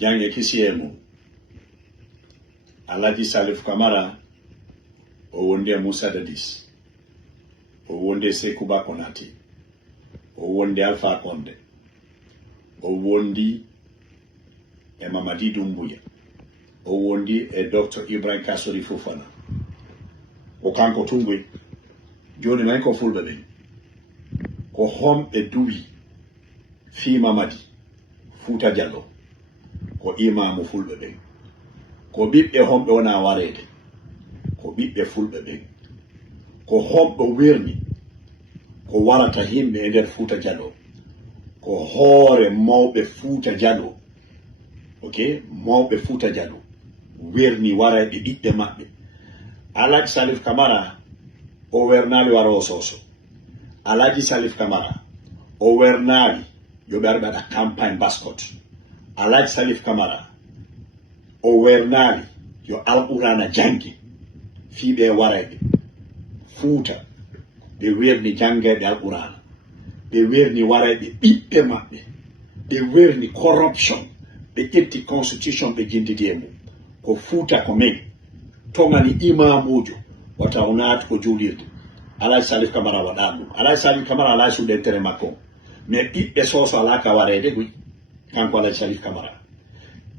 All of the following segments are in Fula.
jange kisiemu Alaji Salif Kamara o wonde Musa Dadis o wonde Sekuba Konati o wonde Alpha Konde o wondi e Mamadi Doumbouya o wondi e Dr. Ibrahim Kassory Fofana o kanko tungwe joni may ko fulbe be ko hombe duwi fi Mamadi Fouta Diallo ko imamu fulbe be ko bibbe hombe wona warede ko bibbe fulbe be ko hombe werni ko warata himbe e der Fouta Diallo ko hoore mawbe Fouta Diallo okay mawbe Fouta Diallo werni waraybe bibbe mabbe Alaji Salif Kamara o wernali waro soso Alaji Salif Kamara o wernali yo berbe da campagne bascot Alaji Salif Kamara o wernali yo alqurana jangi fibe waraybe Fouta be werni jangebe alqurana be werni waraybe bibbe mabbe be werni corruption be tetti constitution be jindidemu ko Fouta ko men tongani imamujo wata onat ko julirde Alaji Salif Kamara wadam Alaji Salif Kamara ala su dentere makko me bibbe soso alaka warede gui kanko Alaji Salif Kamara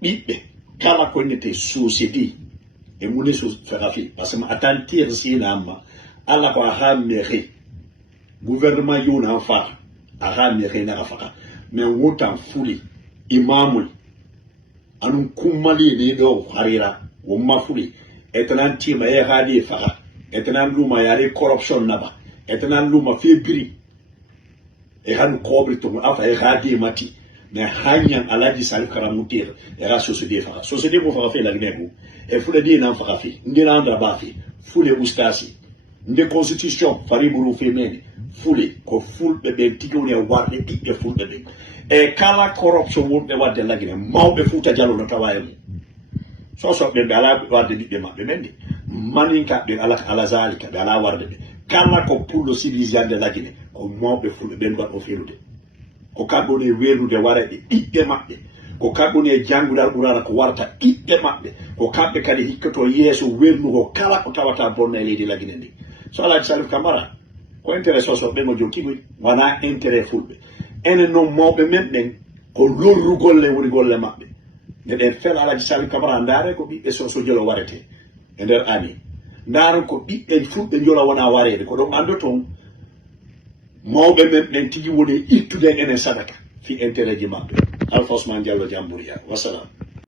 bibbe kala ko nete société e muni su ferafi parce que attentir sina amma ala ko hamere gouvernement yuna fa hamere na faka me wotan fuli imamul anun kumali ne do harira wo mafuli etanan tima e hadi faka etanan luma yare corruption naba etanan luma febri e han kobri to afa e hadi mati mais hanyang Alaji Salif Karamutir era société mo faka fe la gnebu e fule di nan faka fi ndina andra ba fi fule ustasi nde constitution fari buru femeni fule ko fulbe be tigoni warde bibbe fulbe be e kala corruption wonbe wadde la gne mawbe Fouta Diallo no tawayemu so be ala warde bibbe mabbe mendi maninka be ala zalika be ala warde be kala ko pullo civilisation la gne ko mawbe fulbe ben ba o felude ko kabone welude warade bibbe mabbe ko kabone jangudal burara ko warta bibbe mabbe ko kambe kadi hikkato yeso wernu ko kala ko tawata bonna e leydi lagine ndi so Alaji Salif Kamara ko intérêt so be mo jokki wana intérêt fulbe ene non mawbe men ko lorru golle woni golle mabbe ne den fel Alaji Salif Kamara ndare ko bibbe so jolo warete e der ani ndar ko bibbe fulbe jolo wana warede ko don ando ton mawbe men tigi woni ittude ene sadaka fi intérêt ji mabbe Alpha Ousmane Diallo Jamburia wassalam